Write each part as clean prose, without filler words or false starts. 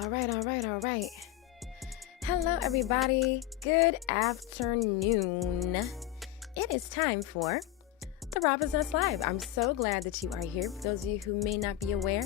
All right. Hello, everybody. Good afternoon. It is time for the Robin's Nest Live. I'm so glad that you are here. For those of you who may not be aware,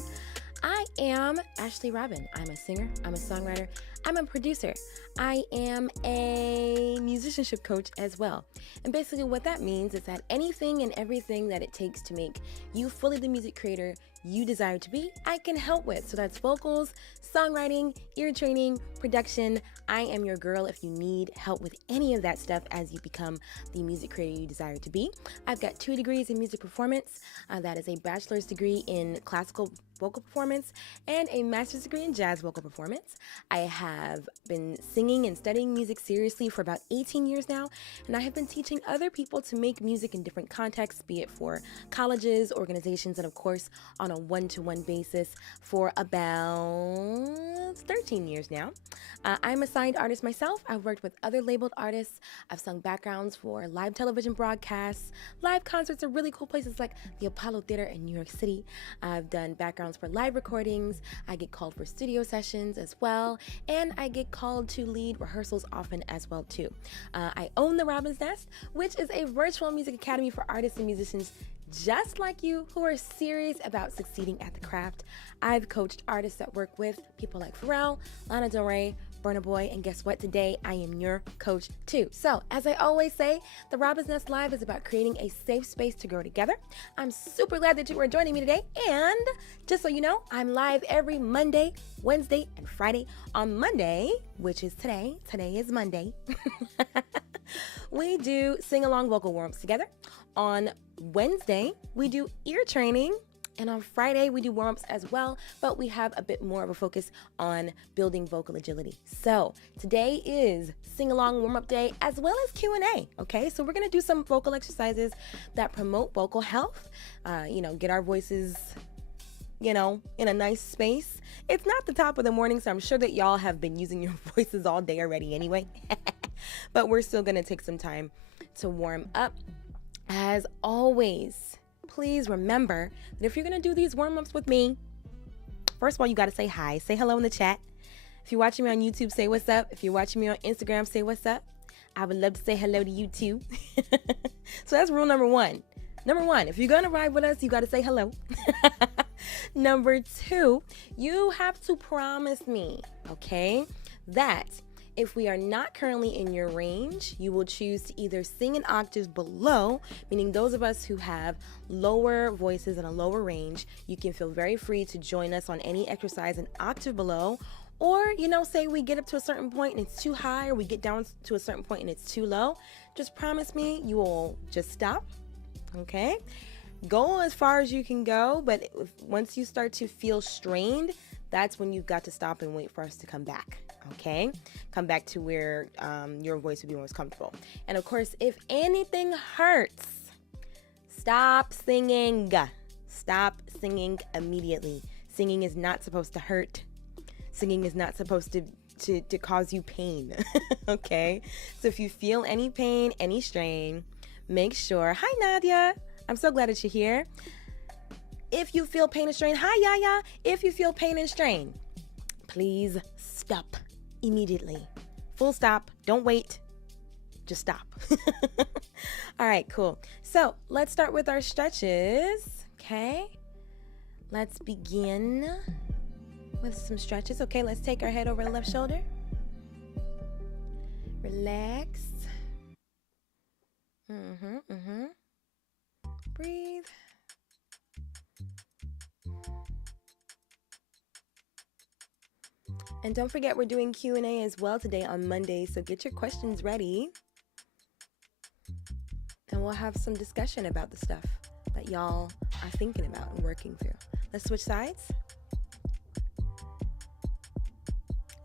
I am Ashley Robin. I'm a singer, I'm a songwriter, I'm a producer. I am a musicianship coach as well. And basically what that means is that anything and everything that it takes to make you fully the music creator you desire to be, I can help with. So that's vocals, songwriting, ear training, production. I am your girl if you need help with any of that stuff as you become the music creator you desire to be. I've got 2 degrees in music performance. That is a bachelor's degree in classical vocal performance and a master's degree in jazz vocal performance. I have been singing and studying music seriously for about 18 years now, and I have been teaching other people to make music in different contexts, be it for colleges, organizations, and of course on a one-to-one basis for about 13 years now. I'm a signed artist myself. I've worked with other labeled artists. I've sung backgrounds for live television broadcasts, live concerts at really cool places like the Apollo Theater in New York City. I've done backgrounds for live recordings. I get called for studio sessions as well, and I get called to lead rehearsals often as well too. I own the Robin's Nest, which is a virtual music academy for artists and musicians just like you who are serious about succeeding at the craft. I've coached artists that work with people like Pharrell, Lana Del Rey, Burna Boy, and guess what? Today I am your coach too. So as I always say, the Robin's Nest Live is about creating a safe space to grow together. I'm super glad that you are joining me today, and just so you know, I'm live every Monday, Wednesday, and Friday. On Monday, which is today is Monday, we do sing-along vocal warm-ups together. On Wednesday, we do ear training, and on Friday, we do warm-ups as well, but we have a bit more of a focus on building vocal agility. So today is sing-along warm-up day as well as Q&A, okay? So we're gonna do some vocal exercises that promote vocal health, get our voices, in a nice space. It's not the top of the morning, so I'm sure that y'all have been using your voices all day already anyway, but we're still gonna take some time to warm up. As always, please remember that if you're going to do these warm-ups with me, first of all, you got to say hi. Say hello in the chat. If you're watching me on YouTube, say what's up. If you're watching me on Instagram, say what's up. I would love to say hello to you too. So that's rule number one. Number one, if you're going to ride with us, you got to say hello. Number two, you have to promise me, okay, that if we are not currently in your range, you will choose to either sing in octaves below, meaning those of us who have lower voices and a lower range, you can feel very free to join us on any exercise an octave below, or, say we get up to a certain point and it's too high, or we get down to a certain point and it's too low. Just promise me you will just stop, okay? Go as far as you can go, but once you start to feel strained, that's when you've got to stop and wait for us to come back, okay? Come back to where your voice would be most comfortable. And of course, if anything hurts, stop singing. Stop singing immediately. Singing is not supposed to hurt. Singing is not supposed to cause you pain, okay? So if you feel any pain, any strain, make sure, hi Nadia, I'm so glad that you're here. If you feel pain and strain, hi Yaya. If you feel pain and strain, please stop immediately. Full stop. Don't wait. Just stop. All right, cool. So let's start with our stretches. Okay. Let's begin with some stretches. Okay, let's take our head over the left shoulder. Relax. Breathe. And don't forget, we're doing Q&A as well today on Monday, so get your questions ready. And we'll have some discussion about the stuff that y'all are thinking about and working through. Let's switch sides.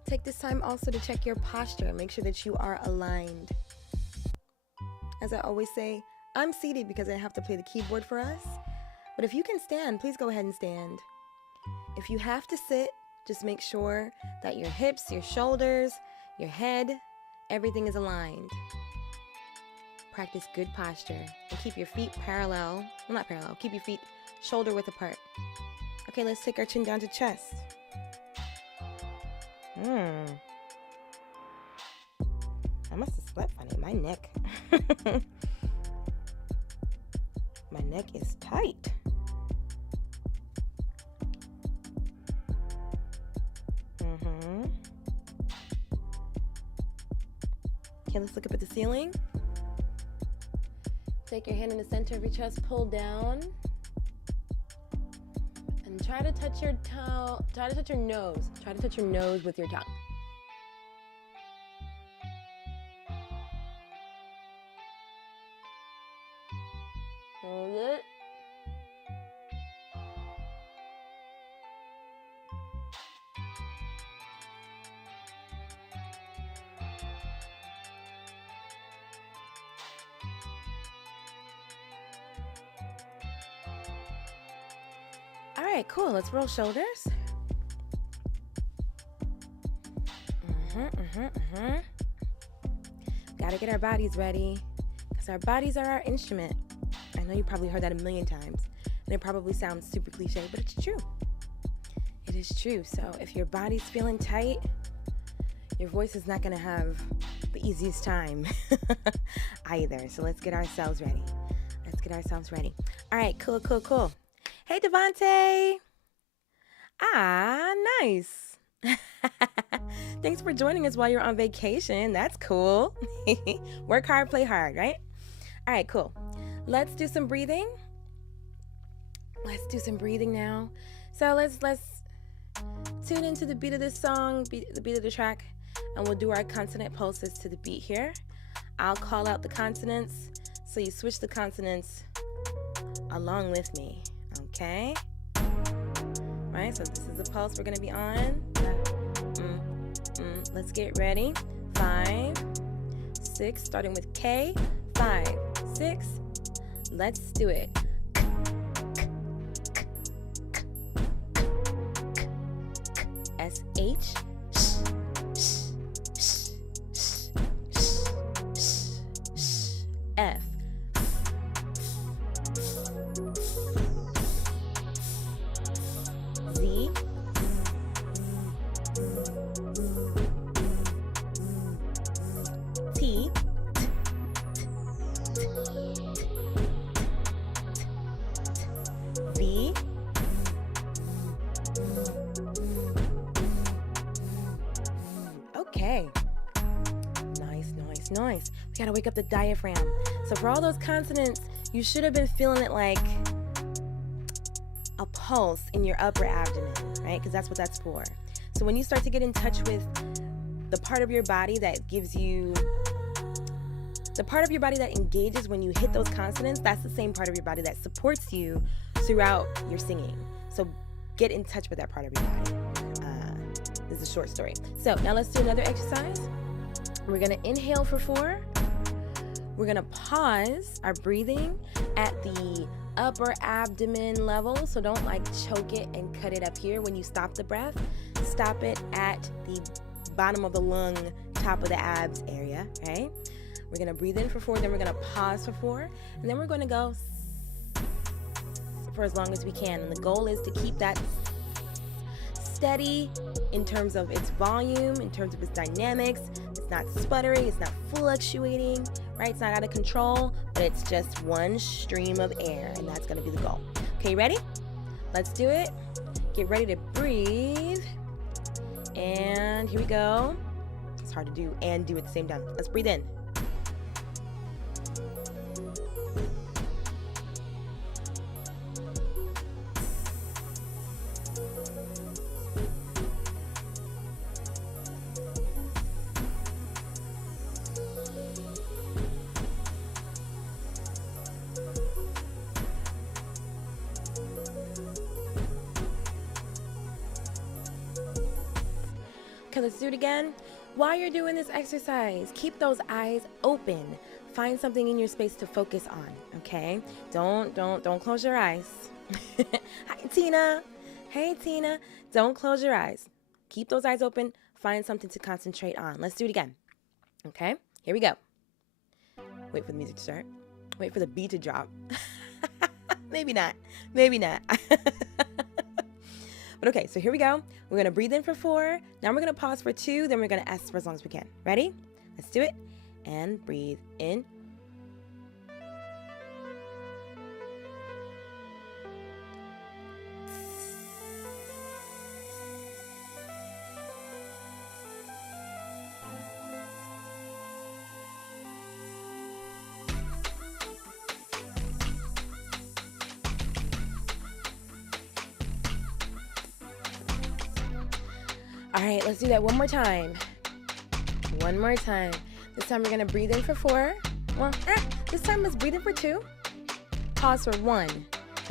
Take this time also to check your posture. Make sure that you are aligned. As I always say, I'm seated because I have to play the keyboard for us. But if you can stand, please go ahead and stand. If you have to sit, just make sure that your hips, your shoulders, your head, everything is aligned. Practice good posture and keep your feet parallel. Well, not parallel. Keep your feet shoulder width apart. Okay, let's take our chin down to chest. I must have slept funny. My neck. My neck is tight. Okay, let's look up at the ceiling. Take your hand in the center of your chest, pull down. And try to touch your toe, try to touch your nose. Try to touch your nose with your tongue. Hold it. All right, cool. Let's roll shoulders. Gotta get our bodies ready, because our bodies are our instrument. I know you probably heard that a million times, and it probably sounds super cliche, but it's true. It is true. So if your body's feeling tight, your voice is not gonna have the easiest time either. So let's get ourselves ready. Let's get ourselves ready. All right, cool. Hey, Devontae. Ah, nice. Thanks for joining us while you're on vacation. That's cool. Work hard, play hard, right? All right, cool. Let's do some breathing. Let's do some breathing now. So let's tune into the beat of this song, the beat of the track, and we'll do our consonant pulses to the beat here. I'll call out the consonants, so you switch the consonants along with me, okay? Right, so this is the pulse we're gonna be on. Let's get ready. 5, 6, starting with K. 5, 6. Let's do it. SH. F. Z. T. V. Okay. Nice. We gotta wake up the diaphragm. So for all those consonants, you should have been feeling it like a pulse in your upper abdomen, right? Because that's what that's for. So when you start to get in touch with the part of your body that gives you, the part of your body that engages when you hit those consonants, that's the same part of your body that supports you throughout your singing. So get in touch with that part of your body. This is a short story. So now let's do another exercise. We're gonna inhale for 4. We're gonna pause our breathing at the upper abdomen level. So don't like choke it and cut it up here when you stop the breath. Stop it at the bottom of the lung, top of the abs area, right? We're gonna breathe in for 4, then we're gonna pause for 4, and then we're gonna go for as long as we can. And the goal is to keep that steady in terms of its volume, in terms of its dynamics. It's not sputtering, it's not fluctuating, right? It's not out of control, but it's just one stream of air, and that's gonna be the goal. Okay, ready? Let's do it. Get ready to breathe. And here we go. It's hard to do and do at the same time. Let's breathe in. Okay, let's do it again. While you're doing this exercise, keep those eyes open. Find something in your space to focus on, okay? Don't close your eyes. Hi, Tina. Hey, Tina. Don't close your eyes. Keep those eyes open. Find something to concentrate on. Let's do it again. Okay, here we go. Wait for the music to start. Wait for the beat to drop. Maybe not. But okay, so here we go. We're gonna breathe in for 4. Now we're gonna pause for 2. Then we're gonna S for as long as we can. Ready? Let's do it. And breathe in. All right, let's do that one more time. One more time. This time we're gonna breathe in for 4. Well, this time let's breathe in for 2. Pause for 1,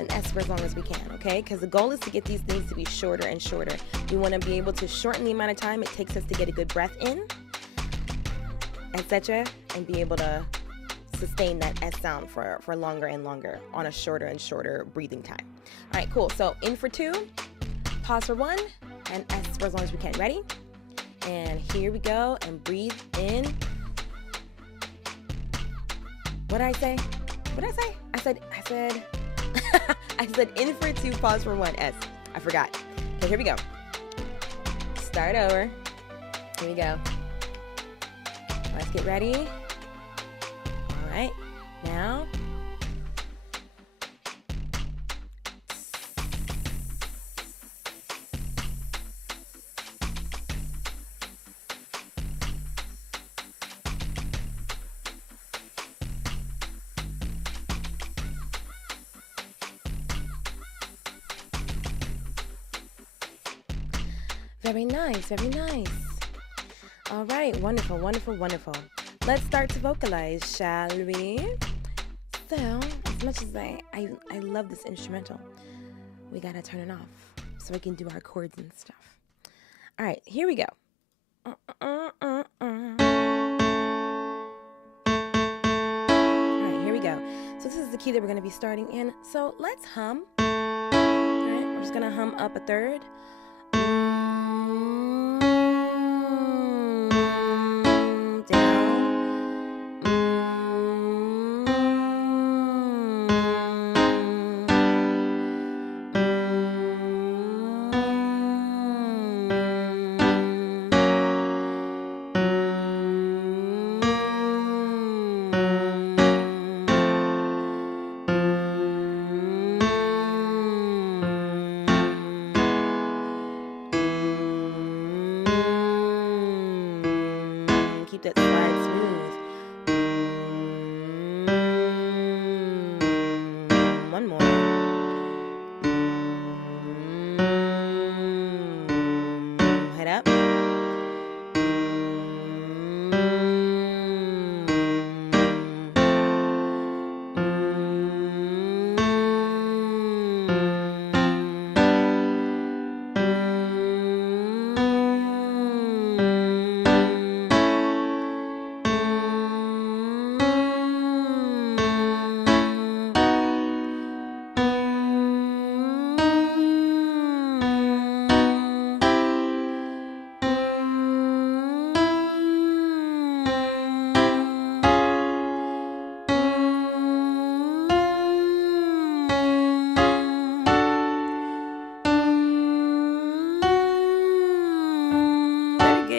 and S for as long as we can, okay? Because the goal is to get these things to be shorter and shorter. We wanna be able to shorten the amount of time it takes us to get a good breath in, etc., and be able to sustain that S sound for longer and longer on a shorter and shorter breathing time. All right, cool. So in for 2, pause for 1, and S for as long as we can. Ready? And here we go. And breathe in. What did I say? What did I say? I said, I said in for 2, pause for 1, S. I forgot. Okay, here we go. Start over. Here we go. Let's get ready. All right. Now. Very nice, very nice. All right, wonderful, wonderful, wonderful. Let's start to vocalize, shall we? So, as much as I love this instrumental, we gotta turn it off so we can do our chords and stuff. All right, here we go. All right, here we go. So this is the key that we're gonna be starting in. So let's hum. All right, we're just gonna hum up a third. Keep that slide smooth. One more. Head up.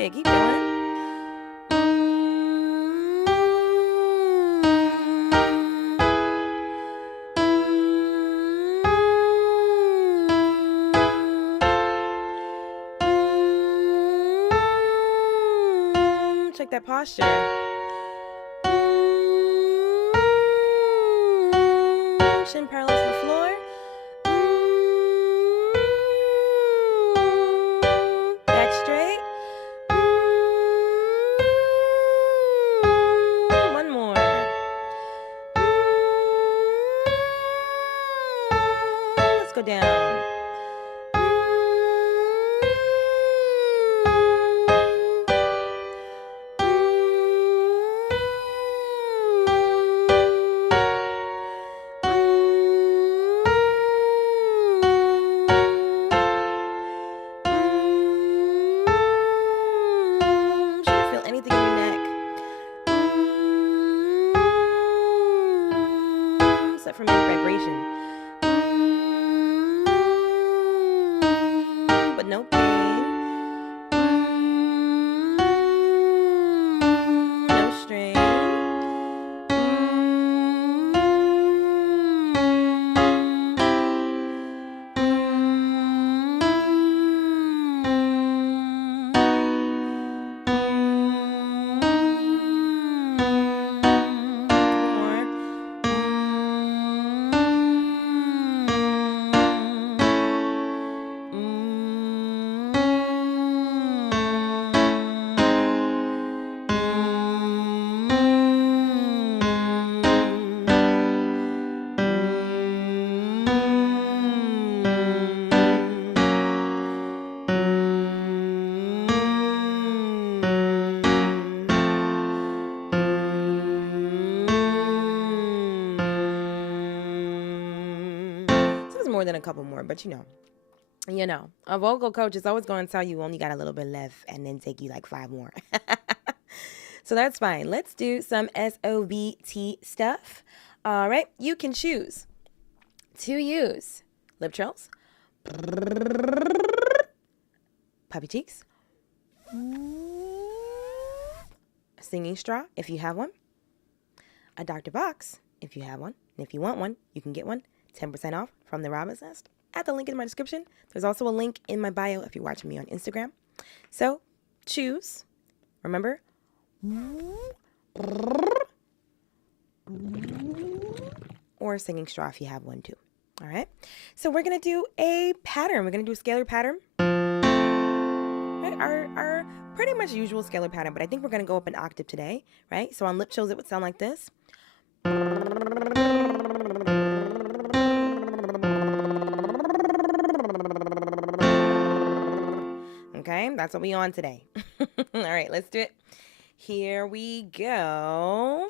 Keep going. Check that posture. Chin parallel to the floor. Back straight. One more. Let's go down. Anything in your neck. Except for maybe vibration. no pain. No strain. More than a couple more, but you know, a vocal coach is always going to tell you only got a little bit left and then take you like 5 more. So that's fine. Let's do some SOBT stuff. All right, you can choose to use lip trills, puppy cheeks, a singing straw if you have one, a Dr. Box if you have one, and if you want one, you can get one 10% off from the Robin's Nest at the link in my description. There's also a link in my bio if you're watching me on Instagram. So choose, remember, or a singing straw if you have one too. All right. So we're going to do a pattern. We're going to do a scalar pattern. Right? Our pretty much usual scalar pattern, but I think we're going to go up an octave today, right? So on lip trills, it would sound like this. Okay, that's what we on today. All right, let's do it. Here we go.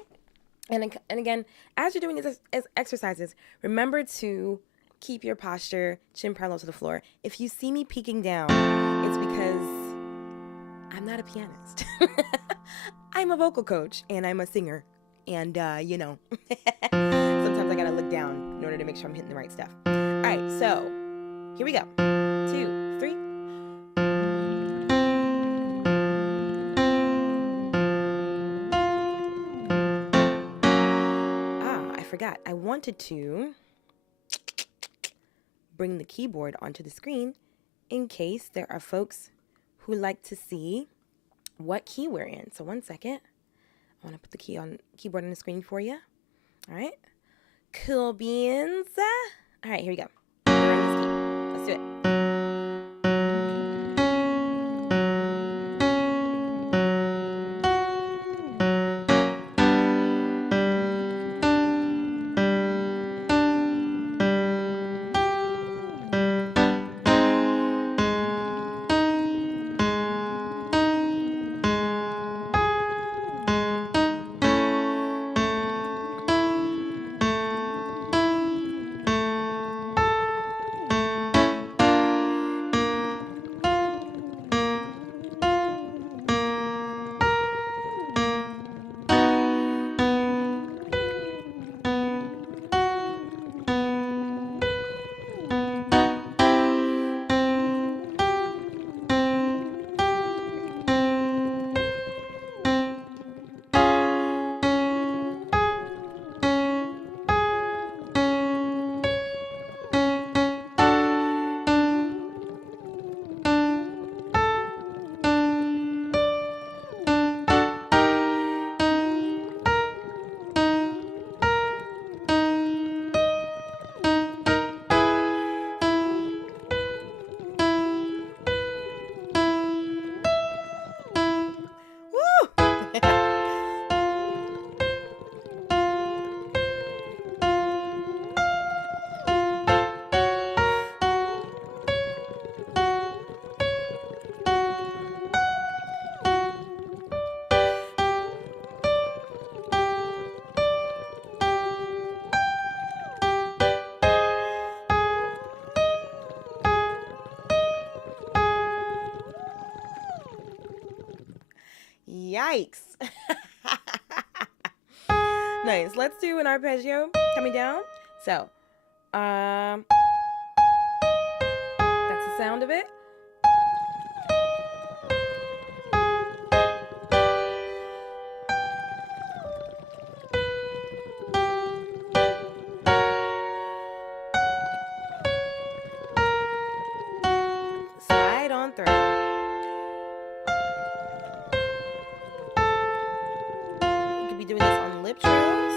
And again, as you're doing these exercises, remember to keep your posture chin parallel to the floor. If you see me peeking down, it's because I'm not a pianist. I'm a vocal coach and I'm a singer. And, you know, sometimes I gotta look down in order to make sure I'm hitting the right stuff. All right, so here we go. 2, 3. I forgot. I wanted to bring the keyboard onto the screen in case there are folks who like to see what key we're in. So 1 second. I want to put the keyboard on the screen for you. All right. Cool beans. All right, here we go. We're in this key. Let's do it. Yikes. Nice. Let's do an arpeggio coming down. So, that's the sound of it. doing this on lip trills,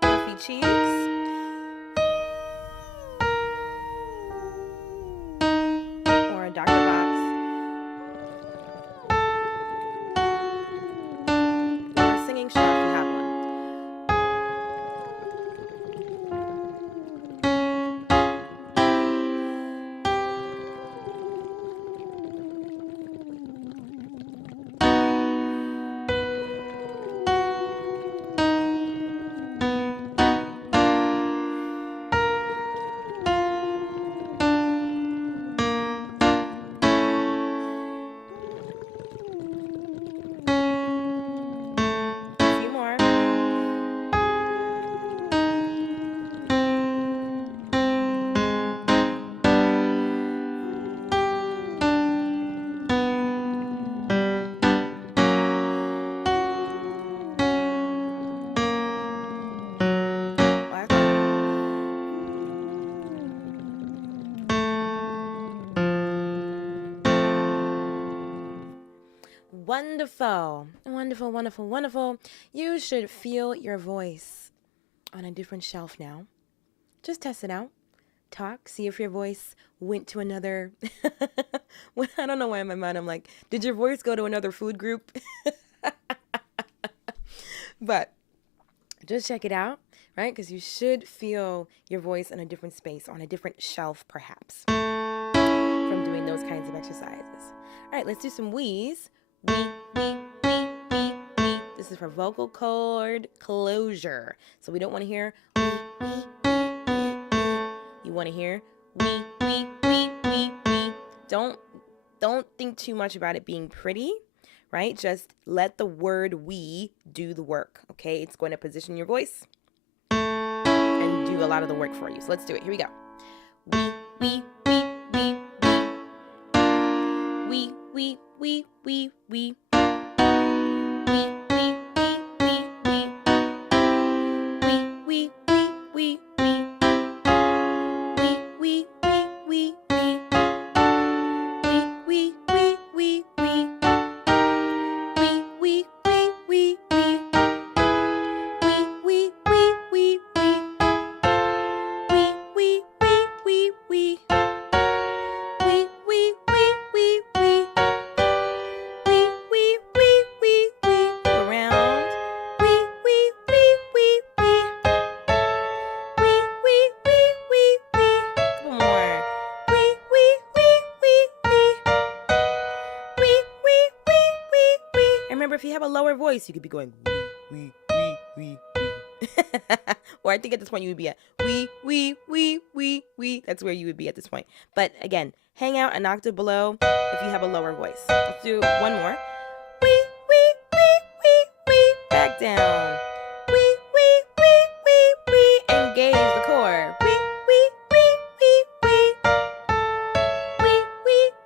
puffy cheeks, or a Dr. Box, or a singing straw if you have one. Wonderful, wonderful, wonderful, wonderful. You should feel your voice on a different shelf now. Just test it out. Talk, see if your voice went to another. I don't know why in my mind I'm like, did your voice go to another food group? But just check it out, right? Because you should feel your voice in a different space, on a different shelf perhaps, from doing those kinds of exercises. All right, let's do some wheeze. Wee, wee, wee, wee, wee. This is for vocal cord closure. So we don't want to hear wee, wee, wee, wee, wee. You want to hear wee, wee, wee, wee, wee. Don't think too much about it being pretty, right? Just let the word we do the work, okay? It's going to position your voice and do a lot of the work for you. So let's do it. Here we go. Wee, wee, wee, wee, wee. Wee, wee, wee, wee, wee. If you have a lower voice, you could be going wee, wee, wee, wee. Or I think at this point you would be at wee, wee, wee, wee, wee. That's where you would be at this point. But again, hang out an octave below if you have a lower voice. Let's do one more. Wee, wee, wee, wee, wee. Back down. Wee, wee, wee, wee, wee. Engage the core. Wee, wee, wee, wee, wee. Wee, wee,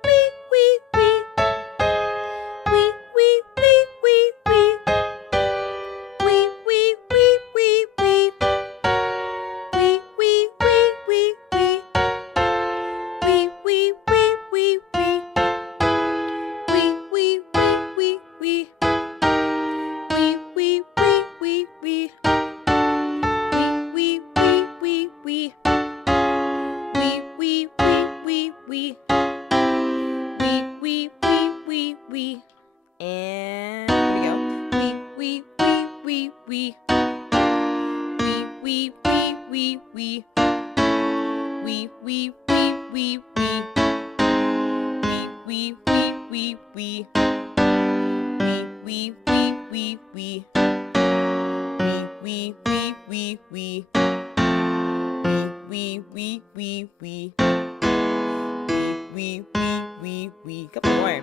wee, wee, wee. Wee, wee, wee, wee, wee. Wee, wee, wee, wee, wee. Wee, wee, wee, wee, wee. Wee, wee, wee, wee, wee. Wee, wee, wee, wee, wee. Wee, wee, wee, wee, wee. Wee, wee, wee, wee, wee. Wee, wee, wee, wee, wee. Wee, wee, wee, wee, wee. And here we go. Wee, wee, wee, wee, wee. Wee, wee, wee, wee, wee. Wee, wee, wee, wee, wee. Wee, wee, wee, wee, wee. Wee, wee, wee, wee, wee. Wee, wee, wee, wee, wee. Wee, wee, wee, wee, wee. Wee, wee, wee, wee. Couple more.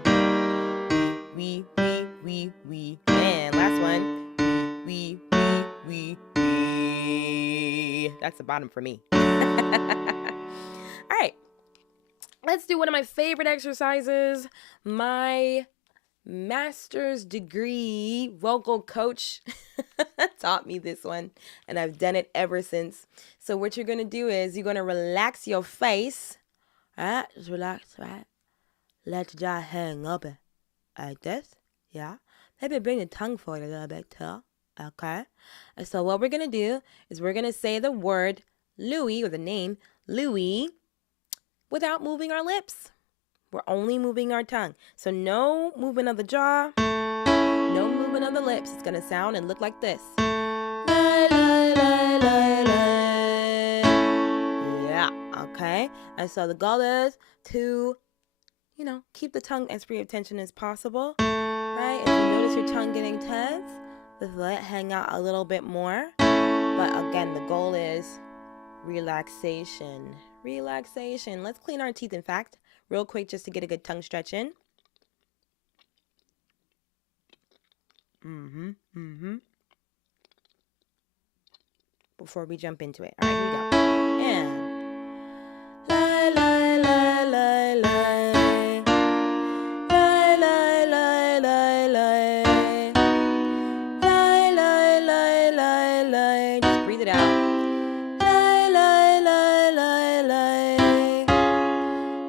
Wee, wee, wee, wee. And last one. Wee, wee, wee, wee. That's the bottom for me. All right. Let's do one of my favorite exercises. My master's degree vocal coach taught me this one, and I've done it ever since. So what you're going to do is you're going to relax your face. All right? Just relax, right? Let your jaw hang open. like this. Yeah. Maybe bring the tongue forward a little bit too. Okay. And so what we're going to do is we're going to say the word Louis, or the name Louis, without moving our lips. We're only moving our tongue. So no movement of the jaw, no movement of the lips. It's going to sound and look like this. Yeah, okay. And so the goal is to, keep the tongue as free of tension as possible. Right? If you notice your tongue getting tense, just let it hang out a little bit more. But again, the goal is relaxation. Relaxation. Let's clean our teeth, in fact, real quick, just to get a good tongue stretch in. Before we jump into it. All right, here we go. And la la la la la. La la la la la. La la la la la. Just breathe it out. La la la la la.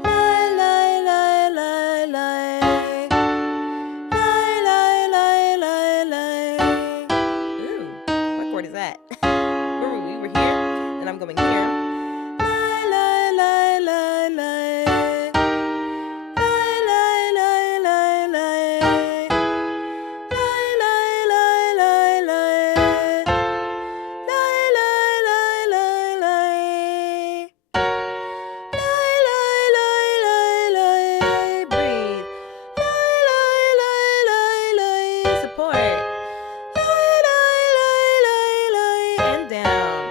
La la la la la. La la la la la. Ooh, what chord is that? We were here, and I'm going here. La la la la la. La la la la la. La la la la la. La la la la la. La la la la la. Breathe. La la la la la. Support. La la la la la. And down.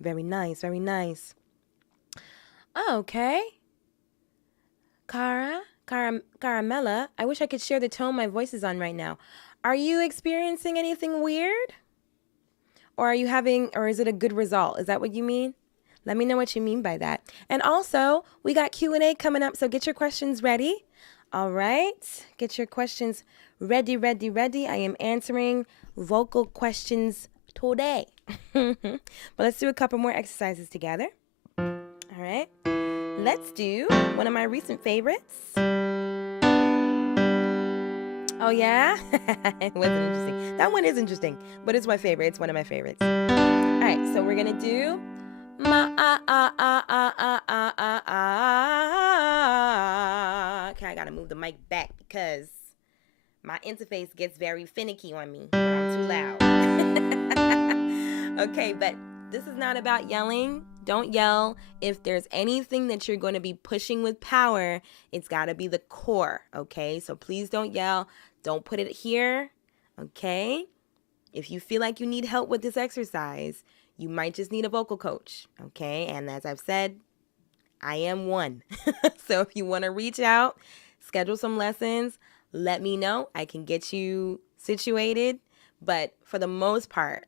Very nice, very nice. Okay. Caramella, I wish I could share the tone my voice is on right now. Are you experiencing anything weird? Or is it a good result? Is that what you mean? Let me know what you mean by that. And also, we got Q&A coming up, so get your questions ready. All right, get your questions ready. I am answering vocal questions today. But let's do a couple more exercises together. All right, let's do one of my recent favorites. Oh yeah, it wasn't interesting. That one is interesting, but it's my favorite. It's one of my favorites. All right, so we're gonna do Okay, I gotta move the mic back because my interface gets very finicky on me when I'm too loud. Okay, but this is not about yelling. Don't yell. If there's anything that you're going to be pushing with power, it's got to be the core, okay? So please don't yell. Don't put it here, okay? If you feel like you need help with this exercise, you might just need a vocal coach, okay? And as I've said, I am one. So if you want to reach out, schedule some lessons, let me know. I can get you situated. But for the most part,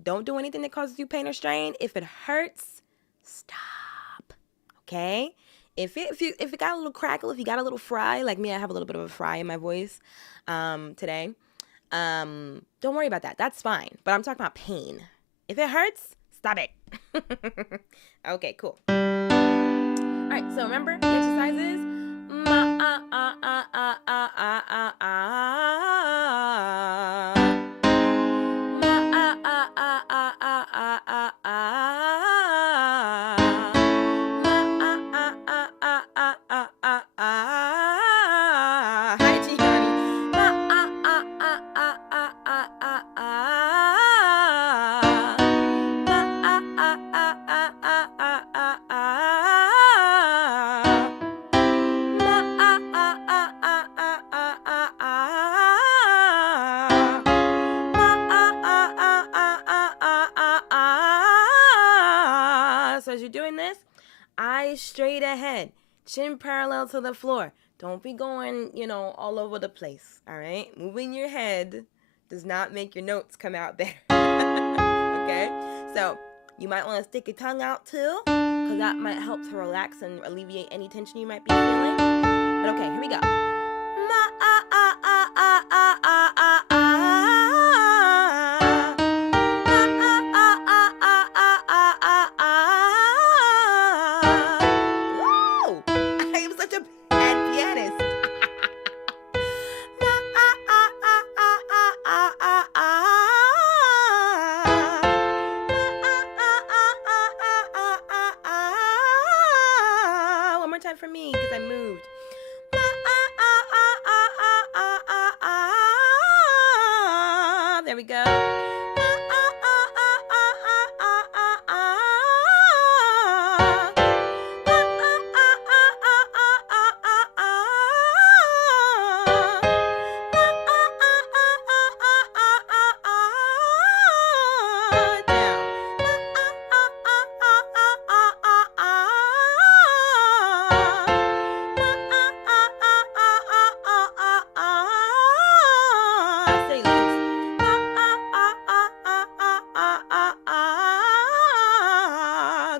don't do anything that causes you pain or strain. If it hurts, stop, okay? If it got a little crackle, if you got a little fry, like me, I have a little bit of a fry in my voice today. Don't worry about that. That's fine. But I'm talking about pain. If it hurts, stop it. Okay, cool. All right, so remember the exercises. eyes straight ahead, chin parallel to the floor. Don't be going, all over the place, all right? Moving your head does not make your notes come out better, okay? So you might want to stick your tongue out too, because that might help to relax and alleviate any tension you might be feeling. But okay, here we go. Whoa! I am such a bad pianist. One more time for me, because I moved. There we go.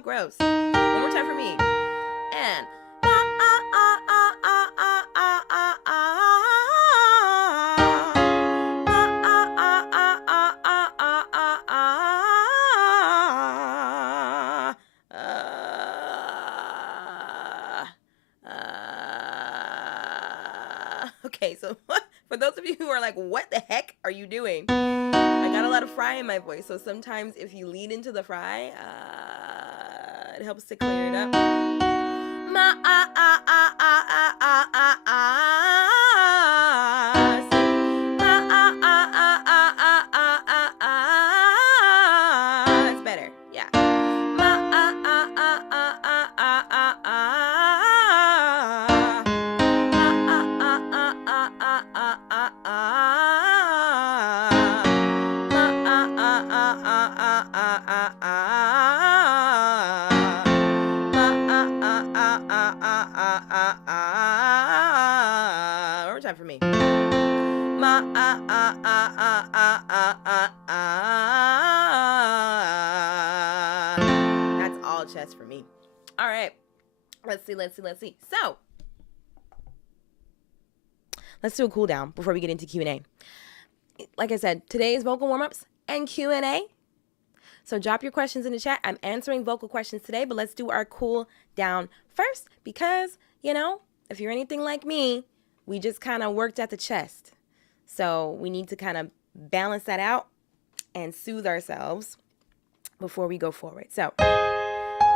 Gross. One more time for me. And okay, so for those of you who are like, what the heck are you doing? I got a lot of fry in my voice, so sometimes if you lean into the fry, it helps to clear it up. It's better, yeah. One more time for me. That's all chest for me. All right. Let's see. So, let's do a cool down before we get into Q&A. Like I said, today is vocal warm-ups and Q&A. So drop your questions in the chat. I'm answering vocal questions today, but let's do our cool down first because, if you're anything like me, we just kind of worked at the chest. So we need to kind of balance that out and soothe ourselves before we go forward. So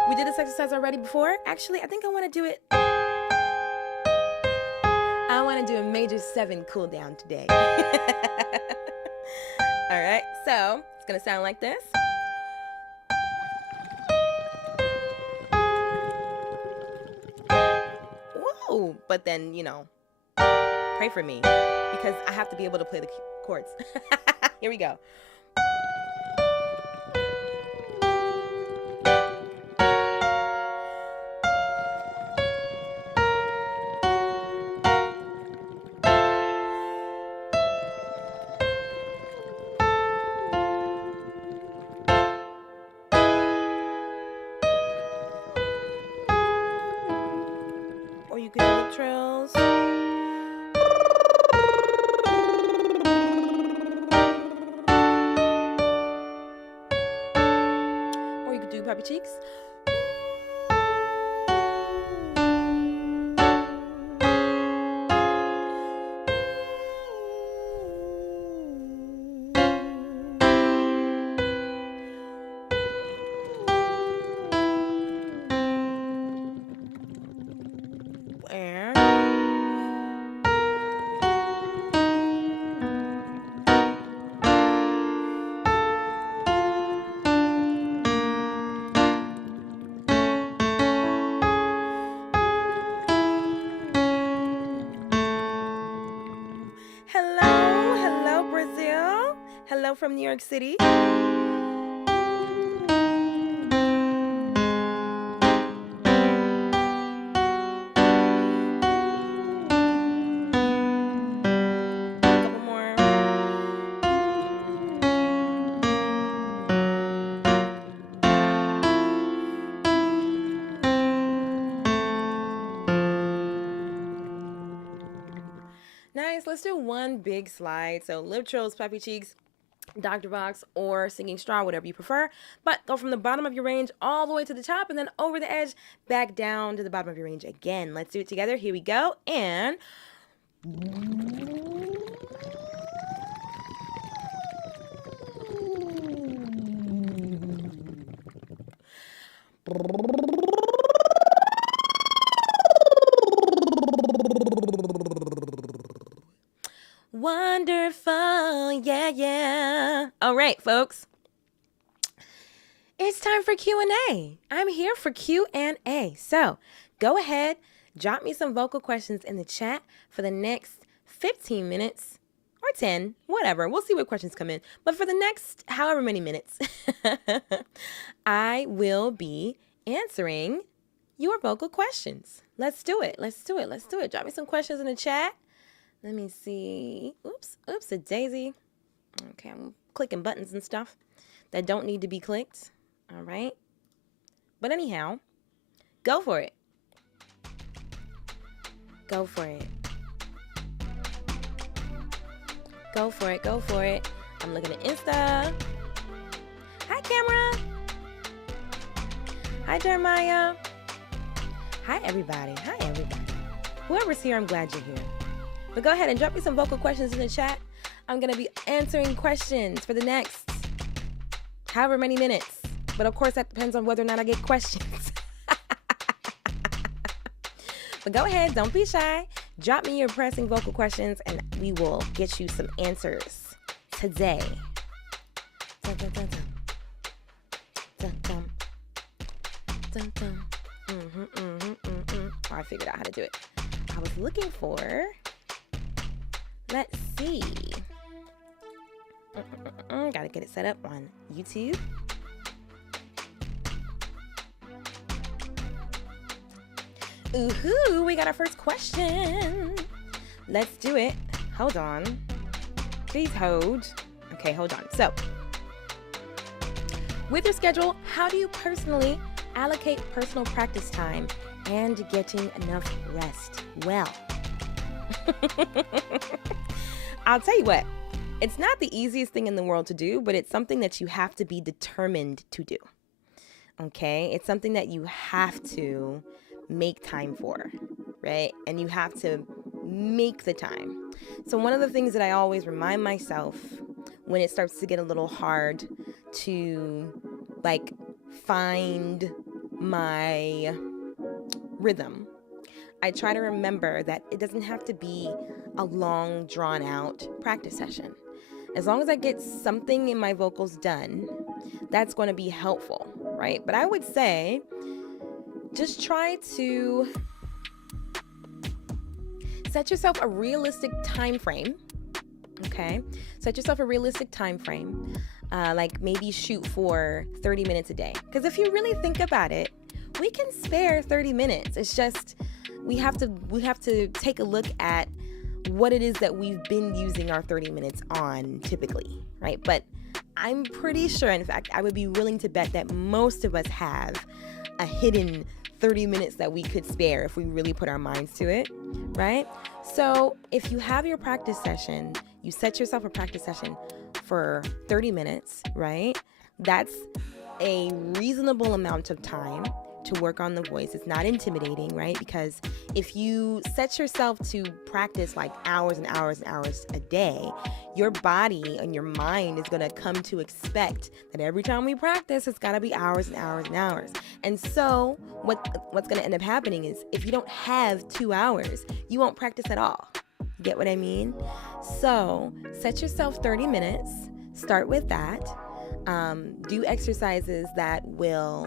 we did this exercise already before. Actually, I think I want to do it. I want to do a major 7 cool down today. All right. So it's going to sound like this. Whoa. But then, pray for me because I have to be able to play the chords. Here we go. Or you could do lip trills. Or you could do puppy cheeks. And hello Brazil. Hello from New York City. let's do one big slide. So lip trills, puffy cheeks, Dr. Box, or singing straw, whatever you prefer. But go from the bottom of your range all the way to the top and then over the edge, back down to the bottom of your range again. Let's do it together. Here we go. And wonderful. Yeah. All right, folks. It's time for Q&A. I'm here for Q&A. So go ahead, drop me some vocal questions in the chat for the next 15 minutes or 10, whatever. We'll see what questions come in. But for the next however many minutes, I will be answering your vocal questions. Let's do it. Let's do it. Let's do it. Drop me some questions in the chat. Let me see. Oops, a daisy. Okay, I'm clicking buttons and stuff that don't need to be clicked. All right. But anyhow, go for it. Go for it. Go for it. Go for it. I'm looking at Insta. Hi, Camera. Hi, Jeremiah. Hi, everybody. Hi, everybody. Whoever's here, I'm glad you're here. But go ahead and drop me some vocal questions in the chat. I'm going to be answering questions for the next however many minutes. But of course, that depends on whether or not I get questions. But go ahead, don't be shy. Drop me your pressing vocal questions and we will get you some answers today. Dun, dun, dun, dun. Dun, dun. Dun, dun. Oh, I figured out how to do it. I was looking for, let's see. Gotta get it set up on YouTube. Ooh, we got our first question. Let's do it. Hold on. Please hold. Okay, hold on. So, with your schedule, how do you personally allocate personal practice time and getting enough rest? Well, I'll tell you what. It's not the easiest thing in the world to do, but it's something that you have to be determined to do. Okay? It's something that you have to make time for, right? And you have to make the time. So one of the things that I always remind myself when it starts to get a little hard to like find my rhythm, I try to remember that it doesn't have to be a long drawn out practice session. As long as I get something in my vocals done, that's going to be helpful, right? But I would say just try to set yourself a realistic time frame, okay? Set yourself a realistic time frame, like maybe shoot for 30 minutes a day. Because if you really think about it, we can spare 30 minutes. It's just we have to take a look at what it is that we've been using our 30 minutes on typically, right? But I'm pretty sure, in fact, I would be willing to bet that most of us have a hidden 30 minutes that we could spare if we really put our minds to it, right? So if you have your practice session, you set yourself a practice session for 30 minutes, right? That's a reasonable amount of time to work on the voice. It's not intimidating, right? Because if you set yourself to practice like hours and hours and hours a day, your body and your mind is going to come to expect that every time we practice, it's got to be hours and hours and hours. And so what's going to end up happening is if you don't have 2 hours, you won't practice at all. Get what I mean? So set yourself 30 minutes. Start with that. Do exercises that will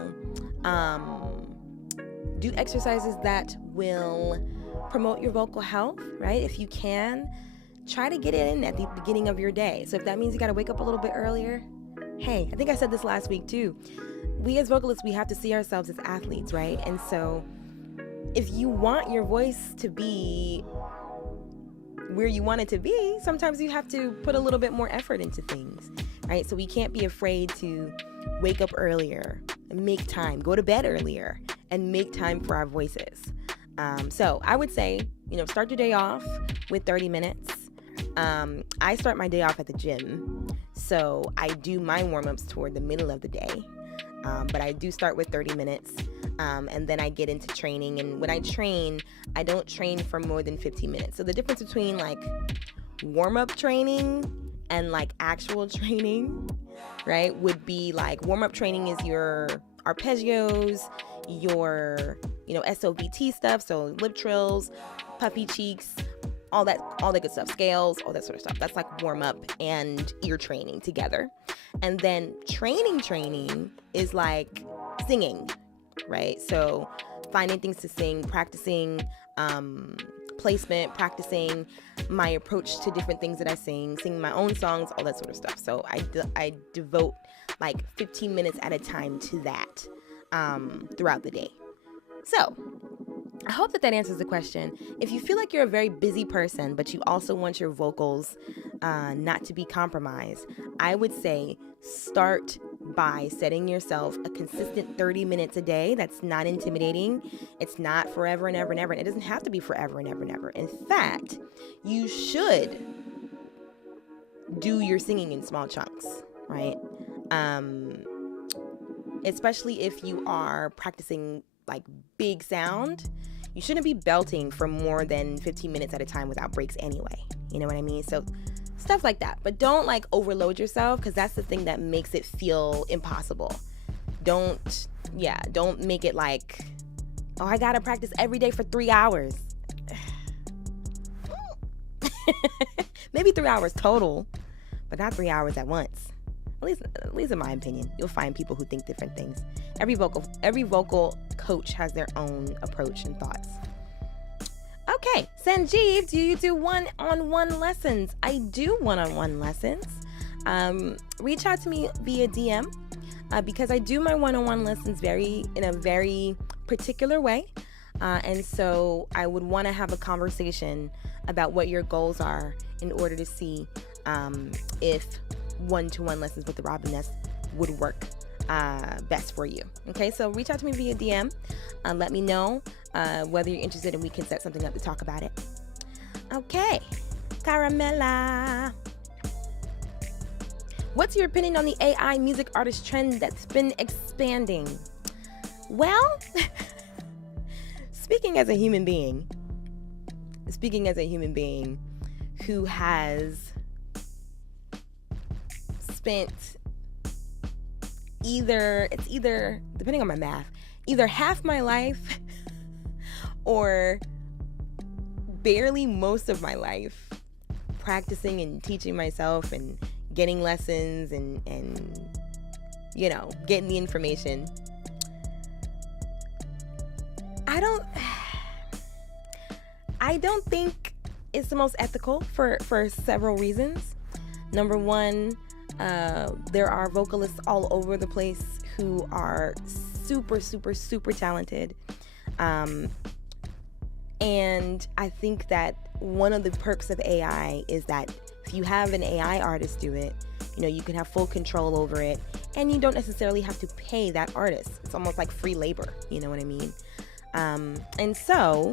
promote your vocal health, right? If you can, try to get it in at the beginning of your day. So if that means you got to wake up a little bit earlier, hey, I think I said this last week too. We as vocalists, we have to see ourselves as athletes, right? And so if you want your voice to be where you want it to be, sometimes you have to put a little bit more effort into things, right? So we can't be afraid to wake up earlier and make time, go to bed earlier and make time for our voices. So I would say, start your day off with 30 minutes. I start my day off at the gym, so I do my warm-ups toward the middle of the day, but I do start with 30 minutes, and then I get into training. And when I train, I don't train for more than 15 minutes. So the difference between like warm-up training and like actual training, right, would be like warm-up training is your arpeggios, your SOBT stuff, so lip trills, puffy cheeks, all that good stuff, scales, all that sort of stuff. That's like warm up and ear training together. And then training is like singing, right? So finding things to sing, practicing placement, practicing my approach to different things that I singing my own songs, all that sort of stuff. So I devote like 15 minutes at a time to that throughout the day. So I hope that answers the question. If you feel like you're a very busy person, but you also want your vocals not to be compromised, I would say start by setting yourself a consistent 30 minutes a day. That's not intimidating. It's not forever and ever and ever. And it doesn't have to be forever and ever and ever. In fact, you should do your singing in small chunks, right? Especially if you are practicing like big sound. You shouldn't be belting for more than 15 minutes at a time without breaks anyway. You know what I mean? So stuff like that. But don't like overload yourself, because that's the thing that makes it feel impossible. Don't make it like, oh, I gotta practice every day for 3 hours. Maybe 3 hours total, but not 3 hours at once. At least in my opinion. You'll find people who think different things. Every vocal coach has their own approach and thoughts. Okay, Sanjeev, do you do one-on-one lessons? I do one-on-one lessons. Reach out to me via DM because I do my one-on-one lessons in a very particular way. And so I would want to have a conversation about what your goals are in order to see if one-to-one lessons with the Robin Nest would work best for you. Okay, so reach out to me via DM. Let me know whether you're interested, and we can set something up to talk about it. Okay, Caramella. What's your opinion on the AI music artist trend that's been expanding? Well, speaking as a human being who has spent either depending on my math, either half my life or barely most of my life practicing and teaching myself and getting lessons and getting the information. I don't think it's the most ethical for several reasons. Number one, there are vocalists all over the place who are super, super, super talented. And I think that one of the perks of AI is that if you have an AI artist do it, you can have full control over it, and you don't necessarily have to pay that artist. It's almost like free labor, you know what I mean? And so,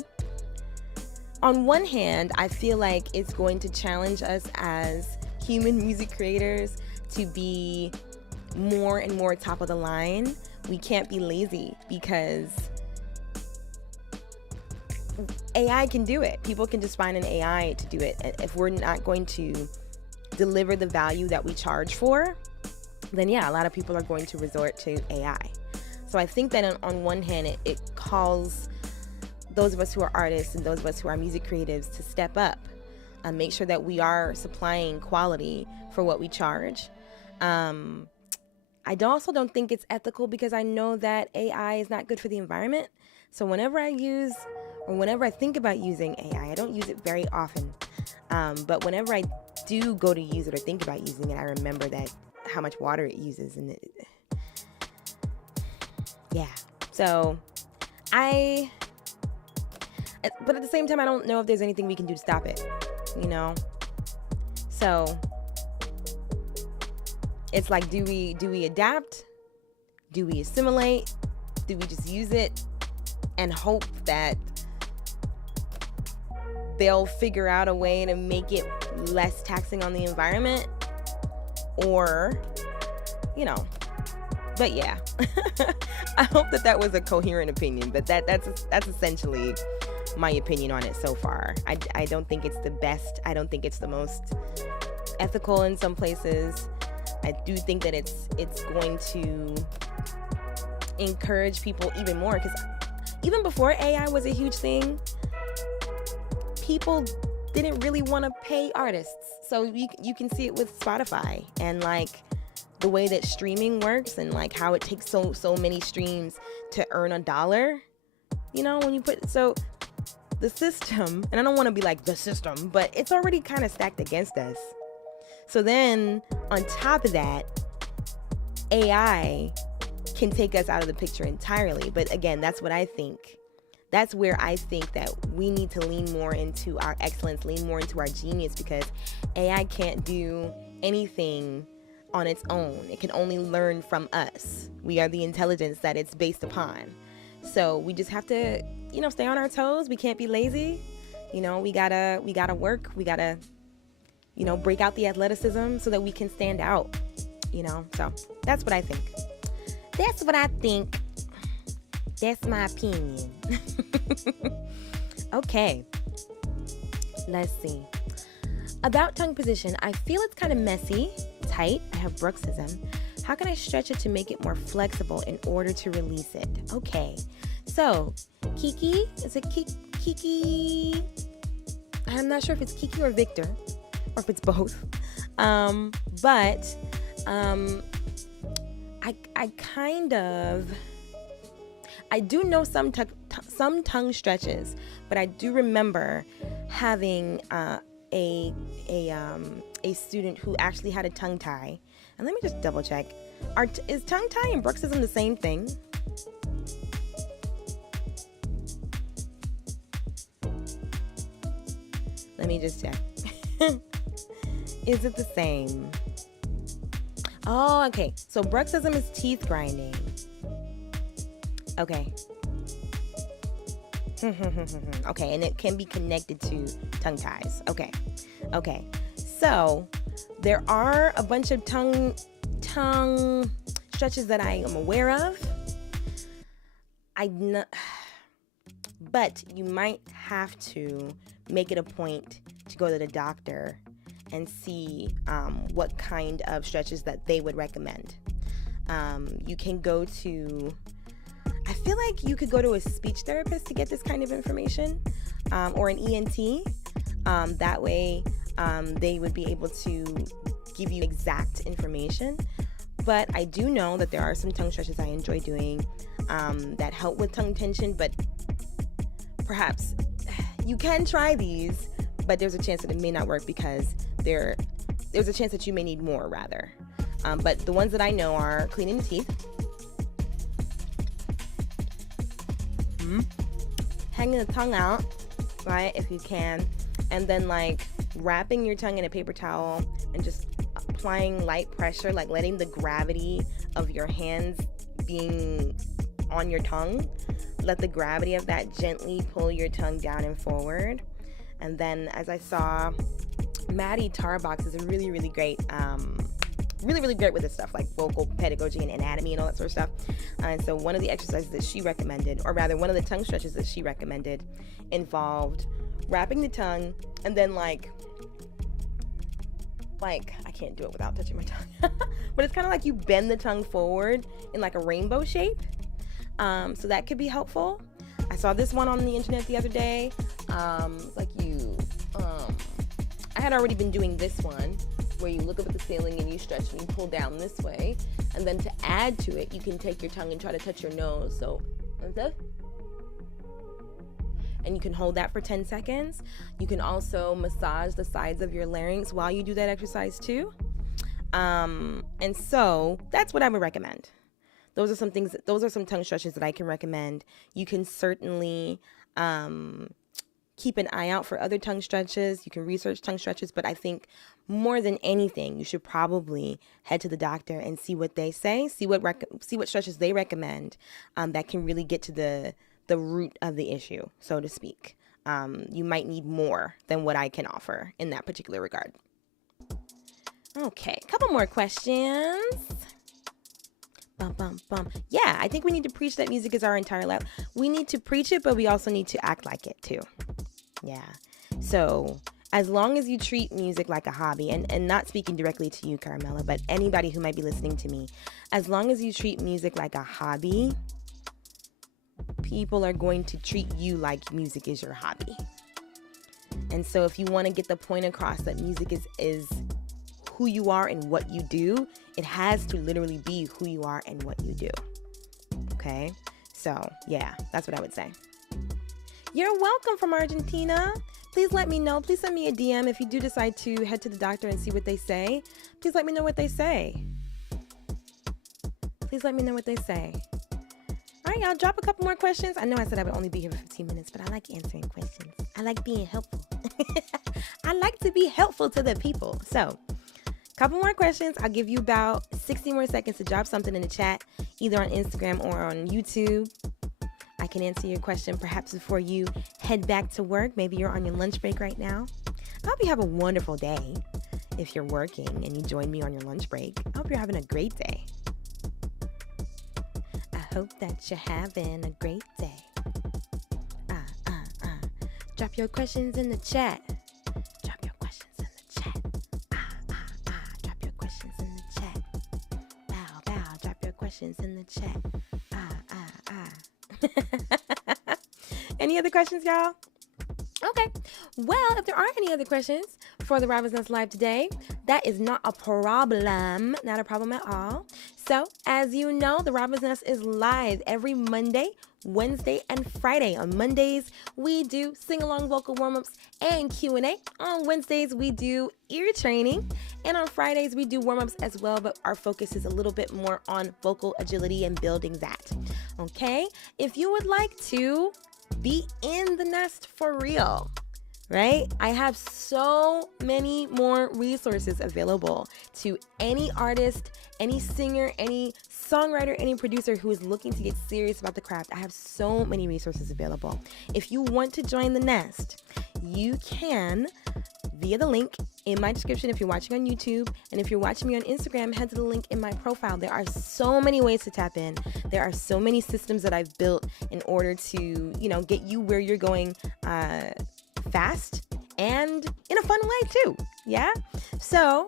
on one hand, I feel like it's going to challenge us as human music creators to be more and more top of the line. We can't be lazy because AI can do it. People can just find an AI to do it. And if we're not going to deliver the value that we charge for, then yeah, a lot of people are going to resort to AI. So I think that on one hand, it calls those of us who are artists and those of us who are music creatives to step up and make sure that we are supplying quality for what we charge. I also don't think it's ethical because I know that AI is not good for the environment. So whenever I think about using AI, I don't use it very often. But whenever I do go to use it or think about using it, I remember that how much water it uses. So but at the same time, I don't know if there's anything we can do to stop it, So it's like, do we adapt? Do we assimilate? Do we just use it and hope that they'll figure out a way to make it less taxing on the environment, or, you know, but yeah. I hope that was a coherent opinion, but that's essentially my opinion on it so far. I don't think it's the best. I don't think it's the most ethical in some places. I do think that it's going to encourage people even more, because even before AI was a huge thing, people didn't really want to pay artists. So you can see it with Spotify and like the way that streaming works, and like how it takes so many streams to earn $1. You know, when you put, so the system, and I don't want to be like the system, but it's already kind of stacked against us. So then on top of that, AI can take us out of the picture entirely. But again, that's what I think. That's where I think that we need to lean more into our excellence, lean more into our genius, because AI can't do anything on its own. It can only learn from us. We are the intelligence that it's based upon. So we just have to, you know, stay on our toes. We can't be lazy. You know, we gotta work. We gotta, you know, break out the athleticism so that we can stand out, you know. So that's what I think. That's what I think. That's my opinion. Okay. Let's see. About tongue position, I feel it's kind of messy, tight. I have bruxism. How can I stretch it to make it more flexible in order to release it? Okay. So, Kiki, is it Kiki? I'm not sure if it's Kiki or Victor, or if it's both. But I do know some tongue stretches, but I do remember having a student who actually had a tongue tie. And let me just double check. Is tongue tie and bruxism the same thing? Let me just check. Is it the same? Oh, okay. So bruxism is teeth grinding. Okay. Okay, and it can be connected to tongue ties. Okay. So there are a bunch of tongue stretches that I am aware of. But you might have to make it a point to go to the doctor and see what kind of stretches that they would recommend. You can go to, I feel like you could go to a speech therapist to get this kind of information, or an ENT. That way they would be able to give you exact information. But I do know that there are some tongue stretches I enjoy doing that help with tongue tension, but perhaps you can try these, but there's a chance that it may not work, because there's a chance that you may need more, rather. But the ones that I know are cleaning the teeth, hanging the tongue out, right, if you can, and then like wrapping your tongue in a paper towel and just applying light pressure, like letting the gravity of your hands being on your tongue, let the gravity of that gently pull your tongue down and forward. And then, as I saw, Maddie Tarbox is really great, really great with this stuff, like vocal pedagogy and anatomy and all that sort of stuff. And so one of the exercises that she recommended, or rather one of the tongue stretches that she recommended, involved wrapping the tongue and then like I can't do it without touching my tongue, but it's kind of like you bend the tongue forward in like a rainbow shape. So that could be helpful. I saw this one on the internet the other day. I had already been doing this one where you look up at the ceiling and you stretch and you pull down this way, and then to add to it, you can take your tongue and try to touch your nose. So, and you can hold that for 10 seconds. You can also massage the sides of your larynx while you do that exercise too. And so that's what I would recommend. Those are some tongue stretches that I can recommend. You can certainly keep an eye out for other tongue stretches. You can research tongue stretches, but I think more than anything, you should probably head to the doctor and see what they say, see what stretches they recommend that can really get to the root of the issue, so to speak. you might need more than what I can offer in that particular regard. Okay, a couple more questions. Bum, bum, bum. Yeah, I think we need to preach that music is our entire life. We need to preach it, but we also need to act like it too. Yeah. So as long as you treat music like a hobby, and not speaking directly to you, Caramella, but anybody who might be listening to me, as long as you treat music like a hobby, people are going to treat you like music is your hobby. And so if you want to get the point across that music is who you are and what you do, it has to literally be who you are and what you do. Okay? So, yeah, that's what I would say. You're welcome from Argentina. Please let me know. Please send me a DM if you do decide to head to the doctor and see what they say. Please let me know what they say. Please let me know what they say. All right, y'all, drop a couple more questions. I know I said I would only be here for 15 minutes, but I like answering questions. I like being helpful. I like to be helpful to the people. So, couple more questions. I'll give you about 60 more seconds to drop something in the chat, either on Instagram or on YouTube. I can answer your question perhaps before you head back to work. Maybe you're on your lunch break right now. I hope you have a wonderful day. If you're working and you join me on your lunch break, I hope you're having a great day. I hope that you're having a great day. Drop your questions in the chat. Drop your questions in the chat. Drop your questions in the chat. Bow. Drop your questions in the chat. Any other questions, y'all? Okay. Well, if there aren't any other questions for the Robin's Nest Live today, that is not a problem. Not a problem at all. So, as you know, the Robin's Nest is live every Monday, Wednesday, and Friday. On Mondays, we do sing-along vocal warm-ups and Q&A. On Wednesdays, we do ear training. And on Fridays, we do warm-ups as well, but our focus is a little bit more on vocal agility and building that. Okay? If you would like to be in the nest for real, right? I have so many more resources available to any artist, any singer, any songwriter, any producer who is looking to get serious about the craft. I have so many resources available. If you want to join the nest, you can via the link in my description if you're watching on YouTube, and if you're watching me on Instagram, head to the link in my profile. There are so many ways to tap in. There are so many systems that I've built in order to, get you where you're going fast and in a fun way too. Yeah. So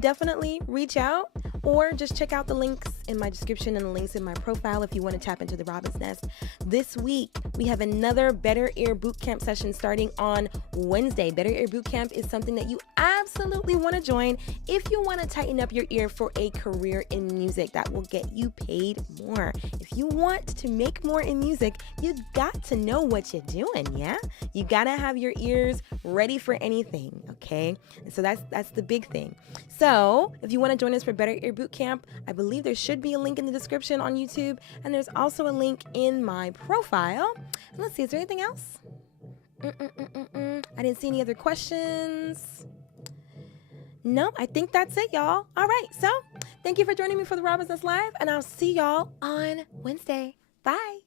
definitely reach out or just check out the links in my description and the links in my profile if you want to tap into the Robin's Nest. This week, we have another Better Ear Bootcamp session starting on Wednesday. Better Ear Bootcamp is something that you absolutely want to join if you want to tighten up your ear for a career in music that will get you paid more. If you want to make more in music, you got to know what you're doing, yeah? You got to have your ears ready for anything, okay? And so that's the big thing. So if you want to join us for Better Ear Bootcamp, I believe there should be a link in the description on YouTube, and there's also a link in my profile. Let's see, is there anything else? I didn't see any other questions. No, I think that's it, y'all. All right, so thank you for joining me for the Robin's Nest Live, and I'll see y'all on Wednesday. Bye.